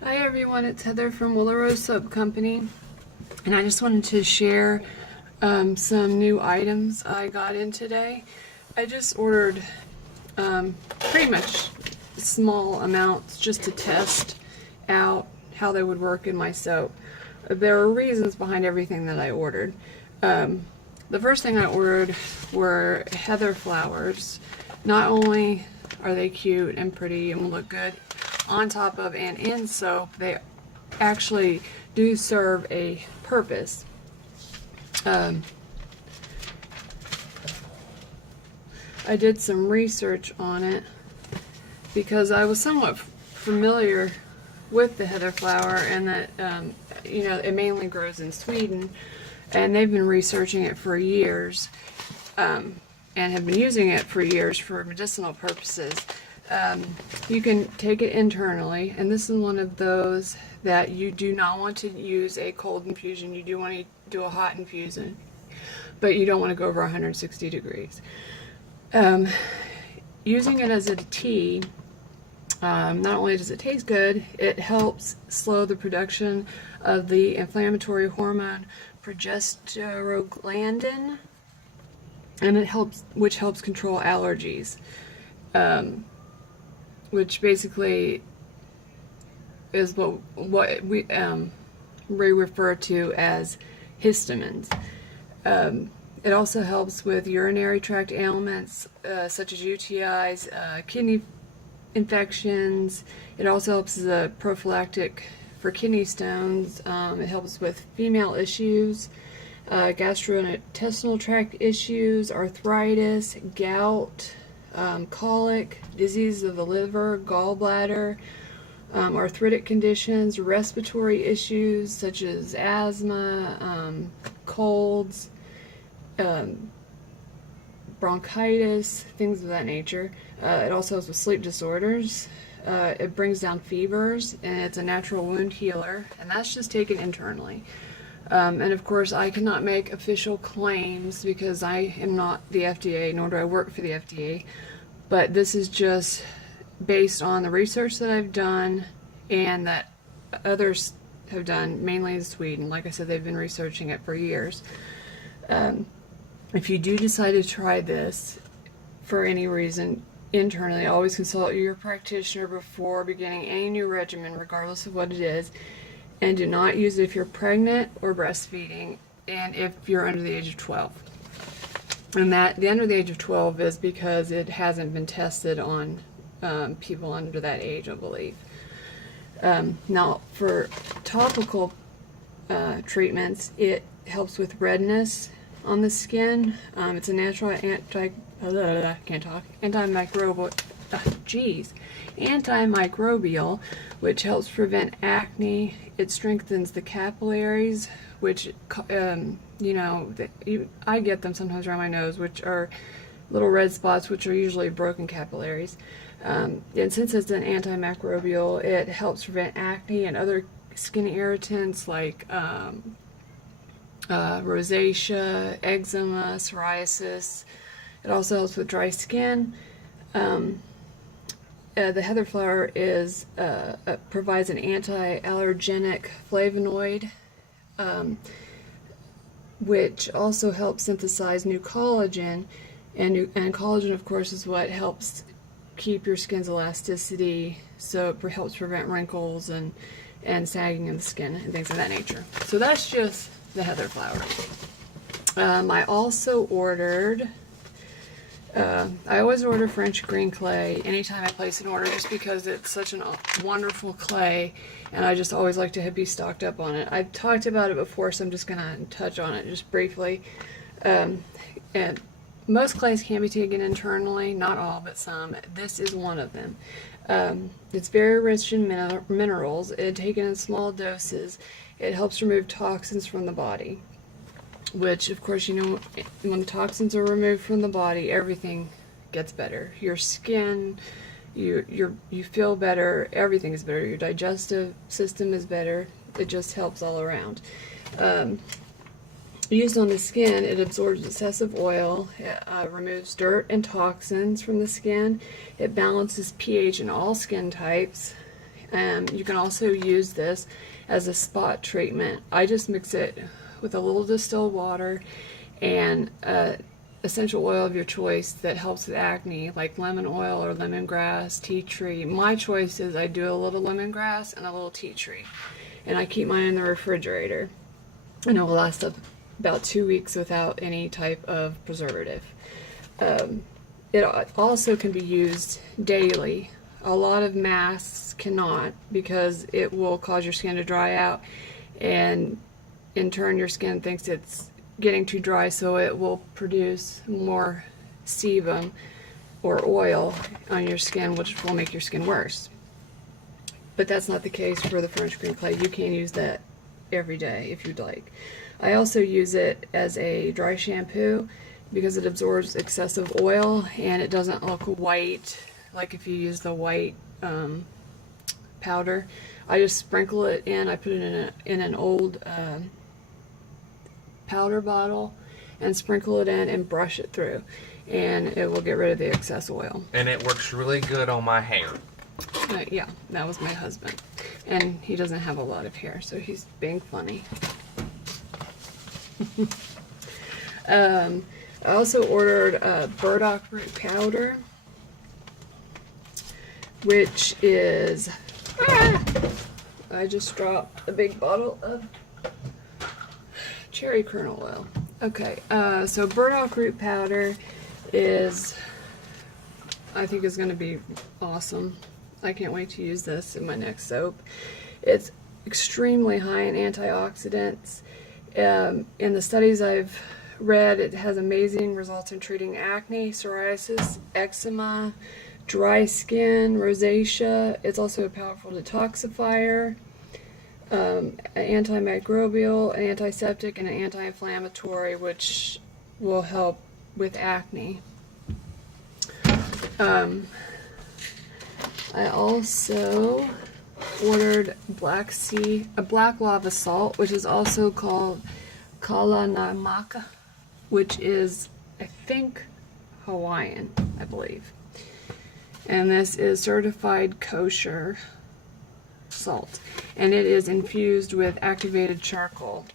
Hi everyone, it's Heather from Willow Rose Soap Company, and I just wanted to share some new items I got in today. I just ordered pretty much small amounts just to test out how they would work in my soap. There are reasons behind everything that I ordered. The first thing I ordered were heather flowers. Not only are they cute and pretty and will look good on top of and in soap, they actually do serve a purpose. I did some research on it because I was somewhat familiar with the heather flower and that it mainly grows in Sweden, and they've been researching it for years and have been using it for years for medicinal purposes. You can take it internally, and this is one of those that you do not want to use a cold infusion. You do want to do a hot infusion, but you don't want to go over 160 degrees. Using it as a tea, not only does it taste good, it helps slow the production of the inflammatory hormone progesteroglandin, and which helps control allergies. Which basically is what we refer to as histamines. It also helps with urinary tract ailments such as UTIs, kidney infections. It also helps as a prophylactic for kidney stones. It helps with female issues, gastrointestinal tract issues, arthritis, gout, colic, disease of the liver, gallbladder, arthritic conditions, respiratory issues such as asthma, colds, bronchitis, things of that nature. It also helps with sleep disorders. It brings down fevers, and it's a natural wound healer, and that's just taken internally. And of course, I cannot make official claims because I am not the FDA, nor do I work for the FDA. But this is just based on the research that I've done and that others have done, mainly in Sweden. Like I said, they've been researching it for years. If you do decide to try this for any reason internally, always consult your practitioner before beginning any new regimen, regardless of what it is. And do not use it if you're pregnant or breastfeeding, and if you're under the age of 12. And that the under the age of 12 is because it hasn't been tested on people under that age, I believe. Now, for topical treatments, it helps with redness on the skin. It's a natural antimicrobial, which helps prevent acne. It strengthens the capillaries, which I get them sometimes around my nose, which are little red spots, which are usually broken capillaries. And since it's an antimicrobial, it helps prevent acne and other skin irritants like rosacea, eczema, psoriasis. It also helps with dry skin. The heather flower provides an anti-allergenic flavonoid, which also helps synthesize new collagen, and collagen, of course, is what helps keep your skin's elasticity, so it helps prevent wrinkles and sagging of the skin and things of that nature. So that's just the heather flower. I also ordered, I always order French green clay anytime I place an order, just because it's such a wonderful clay, and I just always like to be stocked up on it. I've talked about it before, so I'm just going to touch on it just briefly. And most clays can be taken internally, not all, but some. This is one of them. It's very rich in minerals. Taken in small doses, it helps remove toxins from the body, which, of course, when the toxins are removed from the body, everything gets better. Your skin, you feel better, everything is better. Your digestive system is better. It just helps all around. Used on the skin, it absorbs excessive oil, it removes dirt and toxins from the skin, it balances pH in all skin types, You can also use this as a spot treatment. I just mix it with a little distilled water and essential oil of your choice that helps with acne, like lemon oil or lemongrass, tea tree. My choice is I do a little lemongrass and a little tea tree, and I keep mine in the refrigerator, and it will last up about 2 weeks without any type of preservative. It also can be used daily. A lot of masks cannot, because it will cause your skin to dry out, and in turn your skin thinks it's getting too dry, so it will produce more sebum or oil on your skin, which will make your skin worse. But that's not the case for the French green clay. You can use that every day if you'd like. I also use it as a dry shampoo because it absorbs excessive oil and it doesn't look white like if you use the white powder. I just sprinkle it in. I put it in an old powder bottle and sprinkle it in and brush it through, and it will get rid of the excess oil. And it works really good on my hair. Yeah, that was my husband, and he doesn't have a lot of hair, so he's being funny. I also ordered burdock root powder, which is I just dropped a big bottle of cherry kernel oil. Okay, so burdock root powder is, I think, is going to be awesome. I can't wait to use this in my next soap. It's extremely high in antioxidants. In the studies I've read, it has amazing results in treating acne, psoriasis, eczema, dry skin, rosacea. It's also a powerful detoxifier, antimicrobial, an antiseptic, and an anti-inflammatory, which will help with acne. I also ordered black lava salt, which is also called kalanamaka, which is, I think, Hawaiian, I believe. And this is certified kosher salt, and it is infused with activated charcoal.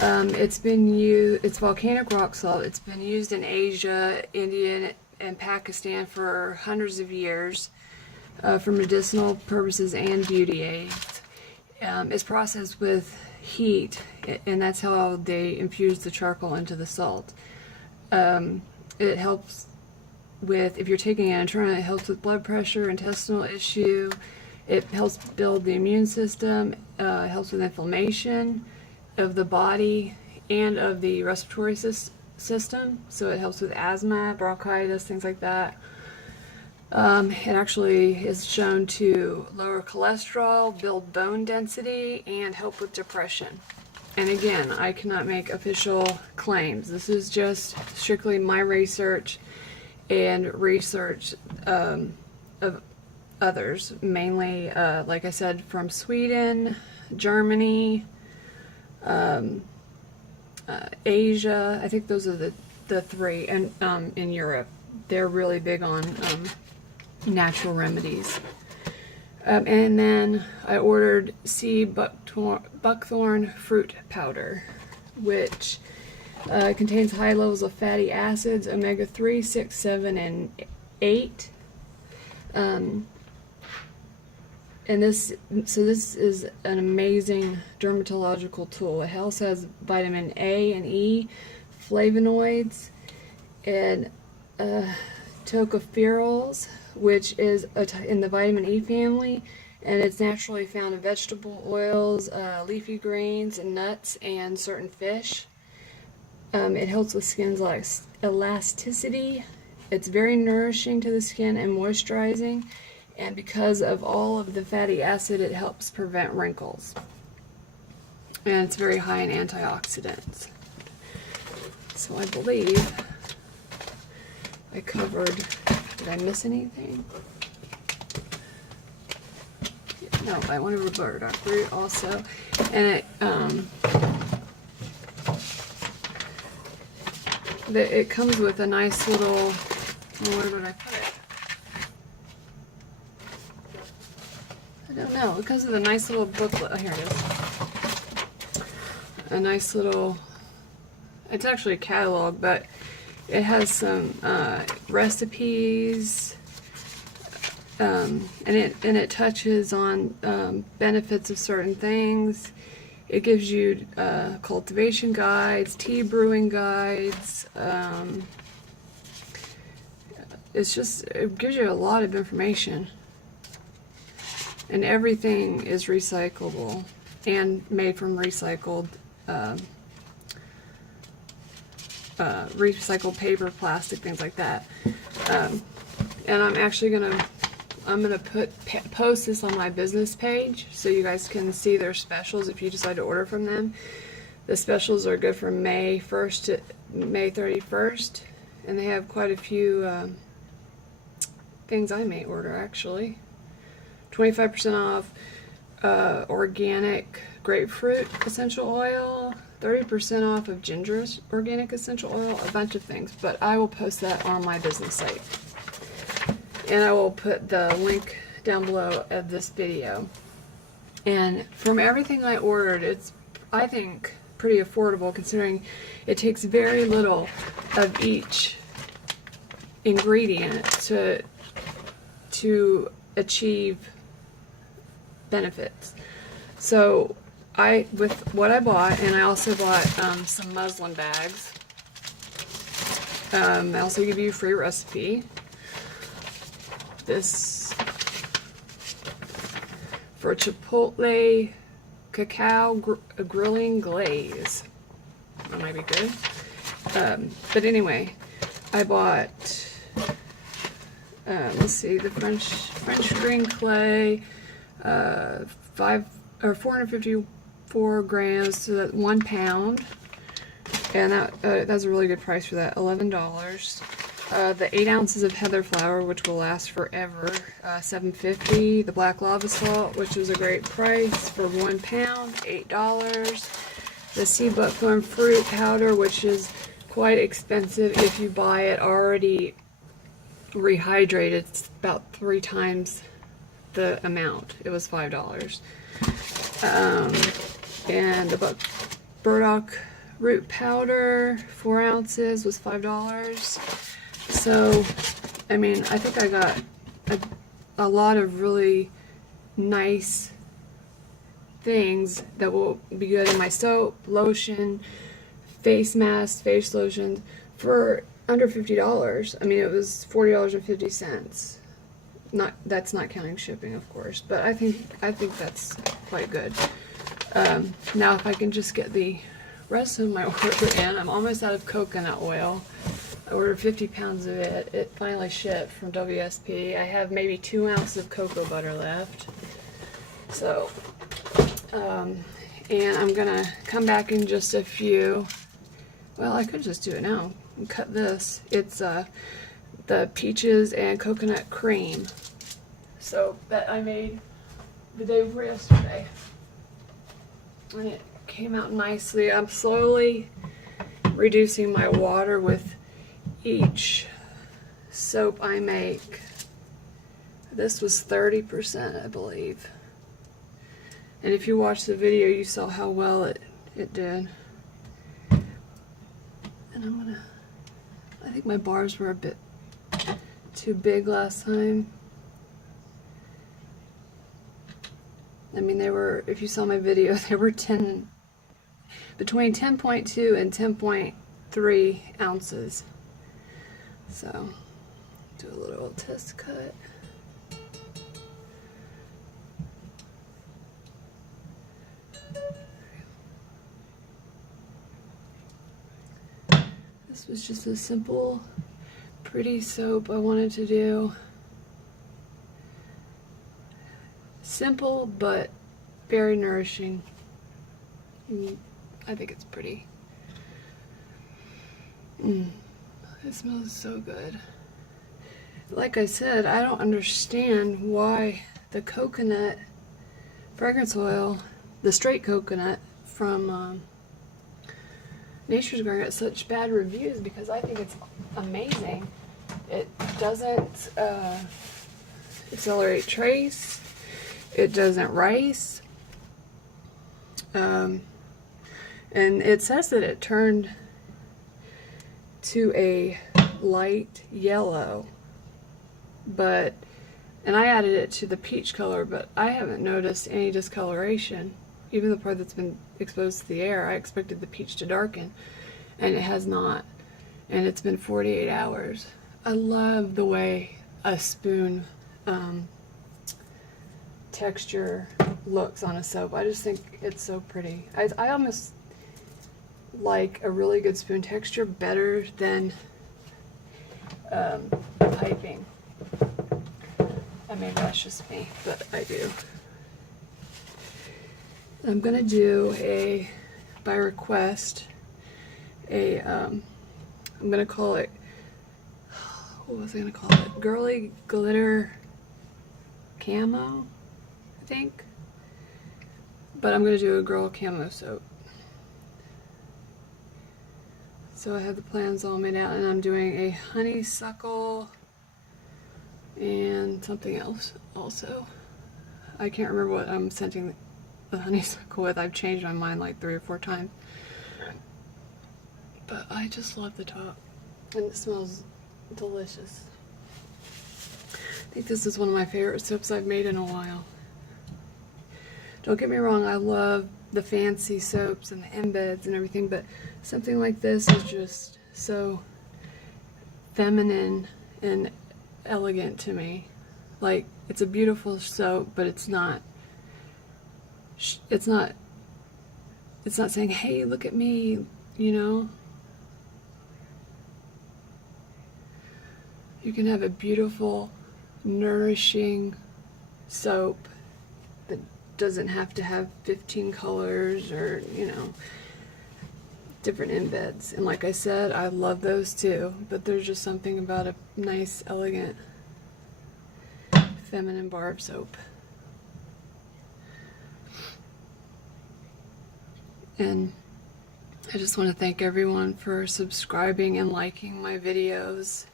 It's volcanic rock salt. It's been used in Asia, India, and Pakistan for hundreds of years for medicinal purposes and beauty aids. It's processed with heat, and that's how they infuse the charcoal into the salt. It helps with, if you're taking an internal, it helps with blood pressure, intestinal issue. It helps build the immune system. It helps with inflammation of the body and of the respiratory system. So it helps with asthma, bronchitis, things like that. It actually is shown to lower cholesterol, build bone density, and help with depression. And again, I cannot make official claims. This is just strictly my research and research of others, mainly, like I said, from Sweden, Germany, Asia. I think those are the three, and in Europe they're really big on natural remedies. And then I ordered buckthorn fruit powder, which contains high levels of fatty acids, omega-3, 6, 7, and 8. And this is an amazing dermatological tool. It also has vitamin A and E, flavonoids, and tocopherols, which is in the vitamin E family, and it's naturally found in vegetable oils, leafy greens, and nuts, and certain fish. It helps with skin's elasticity. It's very nourishing to the skin and moisturizing. And because of all of the fatty acid, it helps prevent wrinkles. And it's very high in antioxidants. So I believe I covered, did I miss anything? No, I wanted a burdock root also. And it comes with a nice little, where did I put it? I don't know. It comes with a nice little booklet. Oh, here it is. A nice little, it's actually a catalog, but it has some recipes, and it touches on benefits of certain things. It gives you cultivation guides, tea brewing guides. It gives you a lot of information. And everything is recyclable and made from recycled paper, plastic, things like that. And I'm actually gonna post this on my business page so you guys can see their specials if you decide to order from them. The specials are good from May 1st to May 31st, and they have quite a few things I may order actually. 25% off organic grapefruit essential oil, 30% off of ginger organic essential oil, a bunch of things, but I will post that on my business site. And I will put the link down below of this video. And from everything I ordered, it's, I think, pretty affordable considering it takes very little of each ingredient to achieve benefits. So with what I bought, and I also bought some muslin bags. I also give you a free recipe. This for chipotle cacao grilling glaze. That might be good. But anyway, I bought let's see, the French green clay, 454 grams, so that's 1 pound, and that's a really good price for that, $11. The 8 ounces of heather flower, which will last forever, $7.50. The black lava salt, which was a great price for 1 pound, $8. The sea buckthorn fruit powder, which is quite expensive if you buy it already rehydrated. It's about 3 times the amount. It was $5. And the Burdock root powder, 4 ounces, was $5. So, I mean, I think I got a lot of really nice things that will be good in my soap, lotion, face mask, face lotion for under $50. I mean, it was $40.50. That's not counting shipping, of course, but I think that's quite good. Now, if I can just get the rest of my order in, I'm almost out of coconut oil. I ordered 50 pounds of it. It finally shipped from WSP. I have maybe 2 ounces of cocoa butter left. So, and I'm gonna come back in just a few. Well, I could just do it now and cut this. It's the peaches and coconut cream. So that I made the day before yesterday. And it came out nicely. I'm slowly reducing my water with each soap I make. This was 30%, I believe. And if you watched the video, you saw how well it did. And I think my bars were a bit too big last time. I mean, they were, if you saw my video, they were between 10.2 and 10.3 ounces. So, do a little test cut. This was just a simple, pretty soap I wanted to do. Simple, but very nourishing. I think it's pretty. It smells so good. Like I said, I don't understand why the coconut fragrance oil, the straight coconut from Nature's Garden, got such bad reviews, because I think it's amazing. It doesn't accelerate trace. it doesn't rice. And it says that it turned to a light yellow, and I added it to the peach color, but I haven't noticed any discoloration. Even the part that's been exposed to the air, I expected the peach to darken, and it has not. And it's been 48 hours. I love the way a spoon texture looks on a soap. I just think it's so pretty. I almost like a really good spoon texture better than piping. And maybe that's just me, but I do. I'm gonna do by request, I'm gonna call it, what was I gonna call it? Girly Glitter Camo, I think. But I'm gonna do a girl camo soap. So I have the plans all made out, and I'm doing a honeysuckle and something else also. I can't remember what I'm scenting the honeysuckle with. I've changed my mind like 3 or 4 times. But I just love the top, and it smells delicious. I think this is one of my favorite soaps I've made in a while. Don't get me wrong, I love the fancy soaps and the embeds and everything, but something like this is just so feminine and elegant to me. Like, it's a beautiful soap, but it's not saying, hey, look at me, you know? You can have a beautiful, nourishing soap that doesn't have to have 15 colors or, you know, different embeds. And like I said, I love those too, but there's just something about a nice, elegant, feminine bar soap. And I just want to thank everyone for subscribing and liking my videos.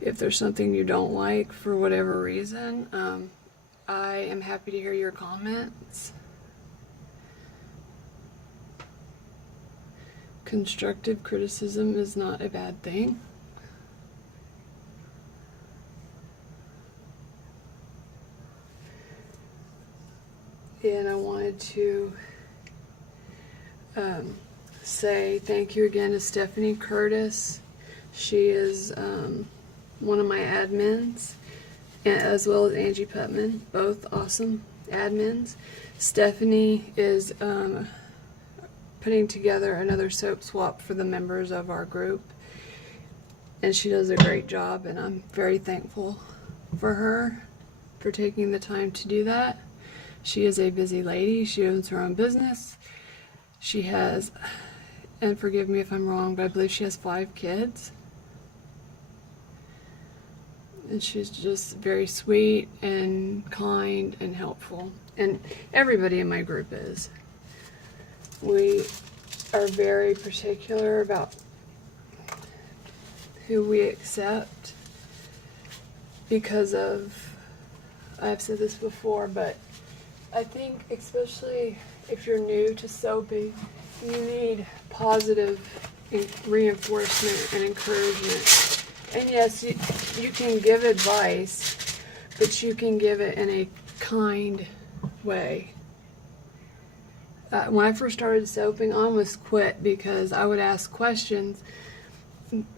If there's something you don't like for whatever reason, I am happy to hear your comments. Constructive criticism is not a bad thing. And I wanted to say thank you again to Stephanie Curtis. She is one of my admins, as well as Angie Putman, both awesome admins. Stephanie is putting together another soap swap for the members of our group, and she does a great job, and I'm very thankful for her for taking the time to do that. She is a busy lady. She owns her own business. She has, and forgive me if I'm wrong, but I believe she has 5 kids. And she's just very sweet and kind and helpful. And everybody in my group is. We are very particular about who we accept because of, I've said this before, but I think especially if you're new to soaping, you need positive reinforcement and encouragement. And yes, you can give advice, but you can give it in a kind way. When I first started soaping, I almost quit because I would ask questions,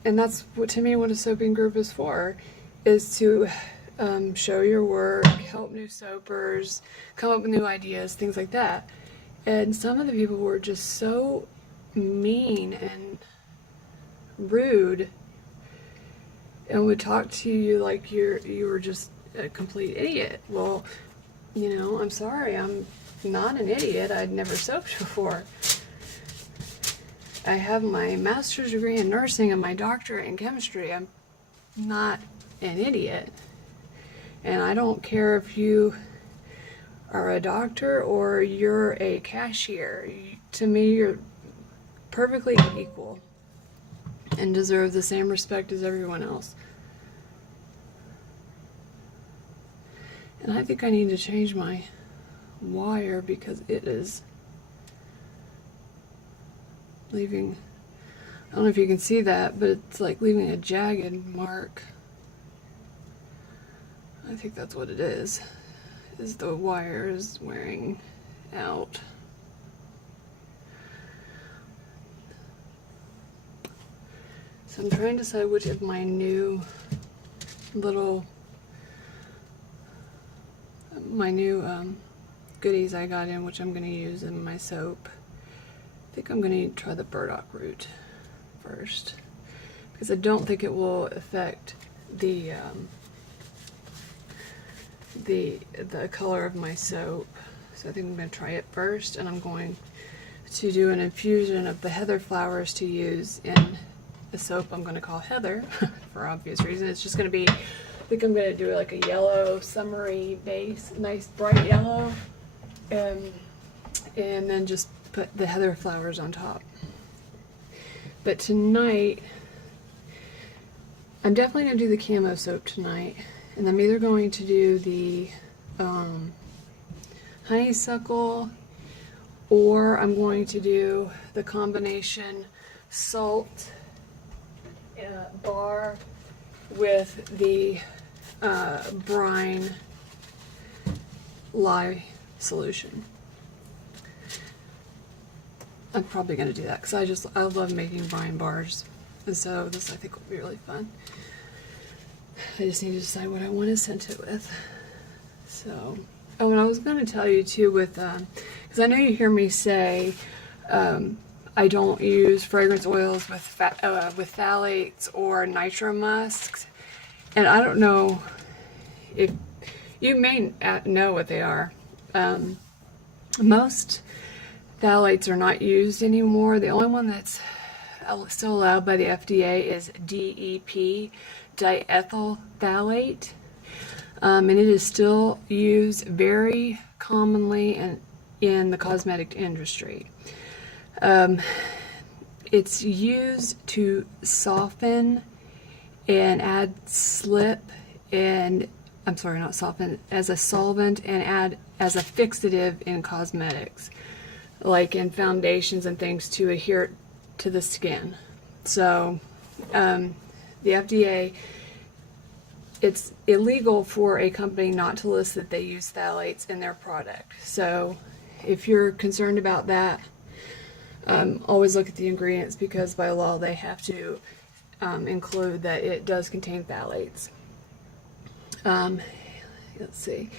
and that's what, to me, what a soaping group is for, is to show your work, help new soapers, come up with new ideas, things like that. And some of the people were just so mean and rude and would talk to you like you were just a complete idiot. Well, you know, I'm sorry, I'm not an idiot. I'd never soaped before. I have my master's degree in nursing and my doctorate in chemistry. I'm not an idiot. And I don't care if you are a doctor or you're a cashier. To me, you're perfectly equal and deserve the same respect as everyone else. And I think I need to change my wire because it is leaving, I don't know if you can see that, but it's like leaving a jagged mark. I think that's what it is the wire is wearing out. So I'm trying to decide which of my new little, goodies I got in, which I'm going to use in my soap. I think I'm going to try the burdock root first, because I don't think it will affect the color of my soap. So I think I'm going to try it first, and I'm going to do an infusion of the heather flowers to use in the soap I'm going to call Heather for obvious reasons. It's just going to be, I think I'm going to do like a yellow summery base, nice bright yellow, and then just put the heather flowers on top. But tonight, I'm definitely going to do the camo soap tonight, and I'm either going to do the honeysuckle, or I'm going to do the combination salt bar with the brine lye solution. I'm probably going to do that because I love making brine bars, and so this I think will be really fun. I just need to decide what I want to scent it with. So, oh, and I was going to tell you too with, because I know you hear me say I don't use fragrance oils with phthalates or nitromusks, and I don't know if you may know what they are. Most phthalates are not used anymore. The only one that's still allowed by the FDA is DEP, diethyl phthalate, and it is still used very commonly in the cosmetic industry. It's used to soften and add slip, and I'm sorry, not soften, as a solvent and add as a fixative in cosmetics, like in foundations and things, to adhere to the skin. So the FDA, it's illegal for a company not to list that they use phthalates in their product. So if you're concerned about that, always look at the ingredients, because by law they have to include that it does contain phthalates. Let's see.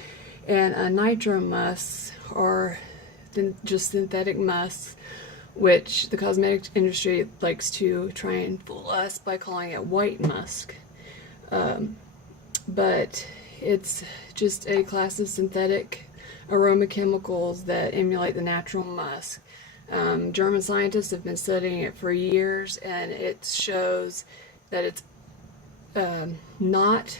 And nitromusks are just synthetic musks, which the cosmetic industry likes to try and fool us by calling it white musk. But it's just a class of synthetic aroma chemicals that emulate the natural musk. German scientists have been studying it for years, and it shows that it's not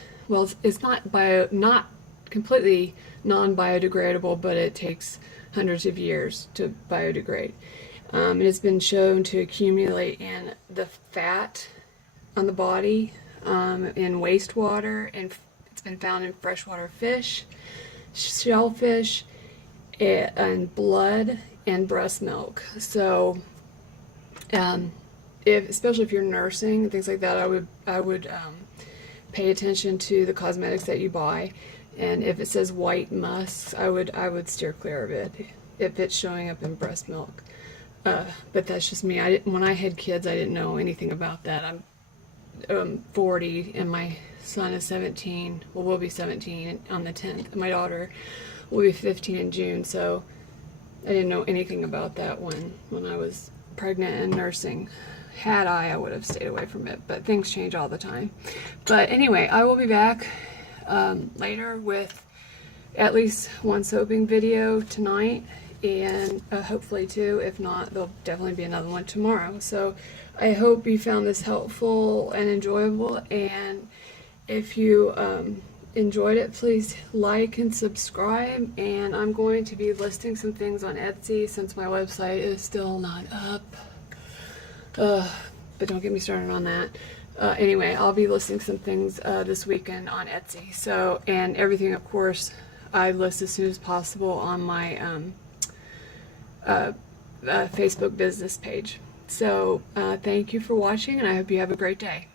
completely non-biodegradable, but it takes hundreds of years to biodegrade. And it's been shown to accumulate in the fat on the body, in wastewater, and it's been found in freshwater fish, shellfish, and blood, and breast milk. So especially if you're nursing and things like that, I would pay attention to the cosmetics that you buy, and if it says white musk, I would steer clear of it if it's showing up in breast milk. But that's just me. When I had kids, I didn't know anything about that. I'm 40 and my son is 17. Well, we'll be 17 on the 10th. And my daughter will be 15 in June, so I didn't know anything about that when I was pregnant and nursing. Had I would have stayed away from it, but things change all the time. But anyway, I will be back later with at least one soaping video tonight, and hopefully two. If not, there'll definitely be another one tomorrow. So I hope you found this helpful and enjoyable, and if you enjoyed it, please like and subscribe. And I'm going to be listing some things on Etsy since my website is still not up. But don't get me started on that. Anyway, I'll be listing some things this weekend on Etsy. So, and everything, of course, I list as soon as possible on my Facebook business page. So thank you for watching, and I hope you have a great day.